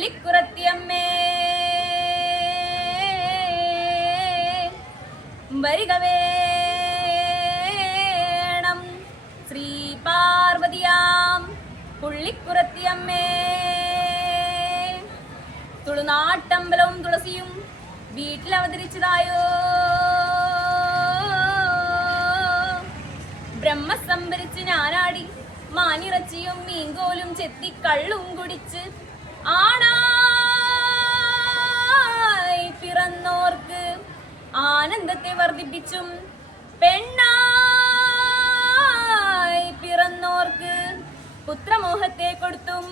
പുള്ളിക്കുറത്തിയമ്മേ വരിക വേണം ശ്രീ പാർവതിയാം പുള്ളിക്കുറത്തിയമ്മേ. തുളുനാട്ടമ്പലവും തുളസിയും വീട്ടിൽ അവതരിച്ചതായോ, ബ്രഹ്മ സംഭരിച്ച് ഞാനാടി മാനിറച്ചിയും മീങ്കോലും ചെത്തി കള്ളും കുടിച്ച് ആണായി പിറന്നോർക്ക് ആനന്ദത്തെ വർദ്ധിപ്പിച്ചും പെണ്ണായി പിറന്നോർക്ക് പുത്രമോഹത്തെ കൊടുത്തും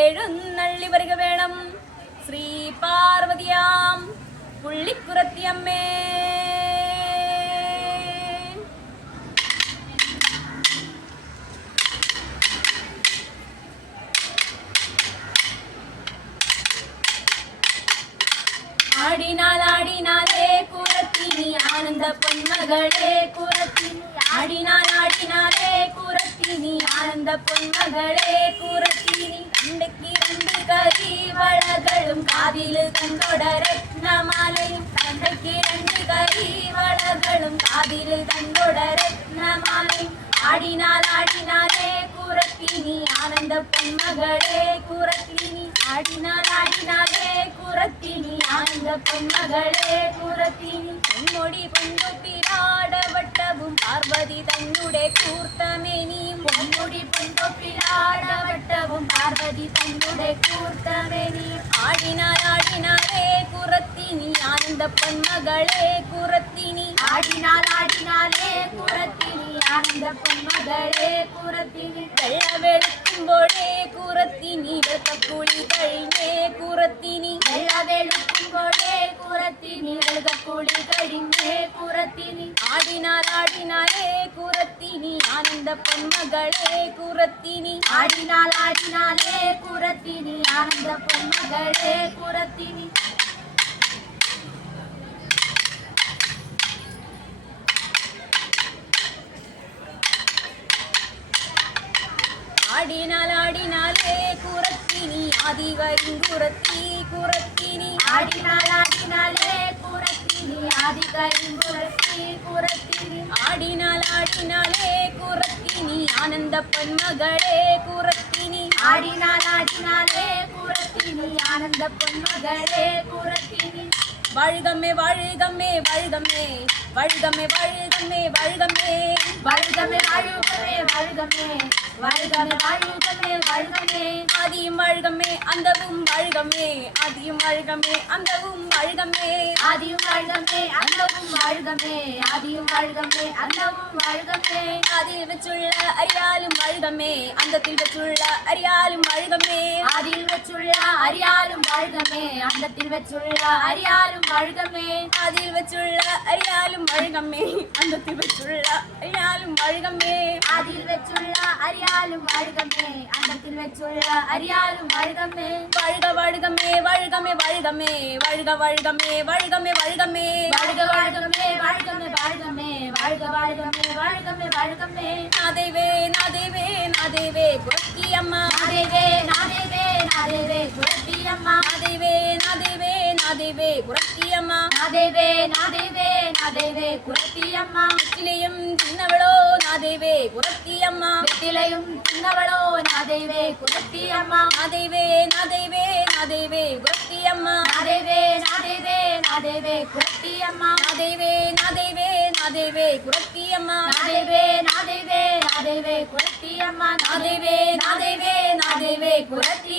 എഴുന്നള്ളി വരിക വേണം ശ്രീ പാർവതിയാം പുള്ളിക്കുറത്തിയമ്മേ. ആടിനാലാടിനാലേ കുറത്തിനി ആനന്ദ പൊന്മകളെ കുറത്തിനി, ആടിനാലാടിനാലേ കുറത്തിനി ആനന്ദ പൊന്മകളെ കുറത്തിനി. കണ്ടയ്ക്ക് രണ്ട് കരിവളകളും കാതില് കണ്ടോട രത്നമാലയും, കണ്ടയ്ക്ക് രണ്ട് കരിവളകളും കാതില് കണ്ടോട രത്നമാലയും. ആടിനാലാടിനാലേ കുറത്തിനി ആനന്ദ പൊന്മകളെ കുറത്തിനി, ആടിനാലാടിനാലേ കുറത്തിനി ആനന്ദ പൊന്മകളെ കുറത്തിനി. പൊന്മുടി പൊന്തൊപ്പിലാടവട്ടവും പാർവതി തന്നുടെ കൂർത്തമേനിയും, പൊന്മുടി പൊന്തൊപ്പിലാടവട്ടവും പാർവതി തന്നുടെ കൂർത്തമേനിയും. ആടിനാലാടിനാലേ കുറത്തിനി ആനന്ദ പൊന്മകളെ കുറത്തിനി, ആടിനാലാടിനാലേ കുറത്തിനി ആനന്ദ പൊന്മകളെ കുറത്തിനി. വെള്ളവെളുക്കുമ്പോഴേ കുറത്തിനി വെളുക്കക്കുളി കഴിഞ്ഞേ കുറത്തിനി, വെള്ളവെളുക്കുമ്പോഴേ കുറത്തിനി വെളുക്കക്കുളി കഴിഞ്ഞേ കുറത്തിനി. ആടിനാലാടിനാലേ കുറത്തിനി ആനന്ദ പൊന്മകളെ കുറത്തിനി, ആടിനാലാടിനാലേ കുറത്തിനി ആനന്ദ പൊന്മകളെ കുറത്തിനി. ആടിനാലാടിനാലേ കുറത്തിനി ആദികരിങ്കുറത്തി കുറത്തിനി, ആടിനാലാടിനാലേ കുറത്തിനി ആദികരിങ്കുറത്തി കുറത്തിനി. ആടിനാലാടിനാലേ കുറത്തിനി ആനന്ദ പൊന്മകളെ കുറത്തിനി, ആടിനാലാടിനാലേ കുറത്തിനി ആനന്ദ പൊന്മകളെ കുറത്തിനി. വഴുകമ്മേ വഴുകമ്മേ വഴുകമ്മേ വഴുകമ്മേ വഴുകമ്മേ വഴുകമ്മേ വഴുകമ്മേ വഴുകമ്മേ വഴുകമ്മേ വഴുകമ്മേ വഴുകമ്മേ വഴുകമ്മേ. ആദിയും വഴുകമ്മേ അന്തവും വഴുകമ്മേ, ആദിയും വഴുകമ്മേ അന്തവും വഴുകമ്മേ, ആദിയും വഴുകമ്മേ അന്തവും വഴുകമ്മേ, ആദിയും വഴുകമ്മേ അന്തവും വഴുകമ്മേ. ആദിയിൽ വെച്ചുള്ള അരിയാലും വഴുകമ്മേ, അന്തത്തിൽ വെച്ചുള്ള അരിയാലും വഴുകമ്മേ, ആദിയിൽ വെച്ചുള്ള അരിയാലും വഴുകമ്മേ, അന്തത്തിൽ വെച്ചുള്ള അരിയാലും വഴുകമ്മേ. ആദിയിൽ വെച്ചുള്ള അരിയാലും വഴുകമ്മേ, അന്തത്തിൽ വെച്ചുള്ള അരിയാലും വഴുകമ്മേ, ആദിയിൽ വെച്ചുള്ള അരിയാലും വഴുകമ്മേ, അന്തത്തിൽ വെച്ചുള്ള അരിയാലും വഴുകമ്മേ. വഴുക വഴുകമ്മേ വഴുകമ്മേ വഴുകമ്മേ വഴുക വഴുകമ്മേ വഴുകമ്മേ വഴുകമ്മേ വഴുക വഴുകമ്മേ വഴുകമ്മേ വഴുകമ്മേ വഴുക വഴുകമ്മേ വഴുകമ്മേ വഴുകമ്മേ. നാദേവേ നാദേവേ നാദേവേ കുറത്തിയമ്മ, നാദേവേ നാദേവേ നാദേവേ കുറത്തിയമ്മ, നാദേവേ നാദേവേ നാദേവേ കുറത്തിയമ്മ, നാദേവേ നാദേവേ നാദേവേ കുറത്തിയമ്മ. വെറ്റിലയും തിന്നവളോ നാദേവേ കുറത്തിയമ്മ, വെറ്റിലയും തിന്നവളോ നാദേവേ കുറത്തിയമ്മ, നാദേവേ നാദേവേ നാദേവേ കുറത്തിയമ്മ, നാദേവേ നാദേവേ നാദേവേ കുറത്തിയമ്മ, നാദേവേ നാദേവേ നാദേവേ കുറത്തിയമ്മ, നാദേവേ നാദേവേ നാദേവേ കുറത്തിയമ്മ, നാദേവേ നാദേവേ നാദേവേ കുറത്തി.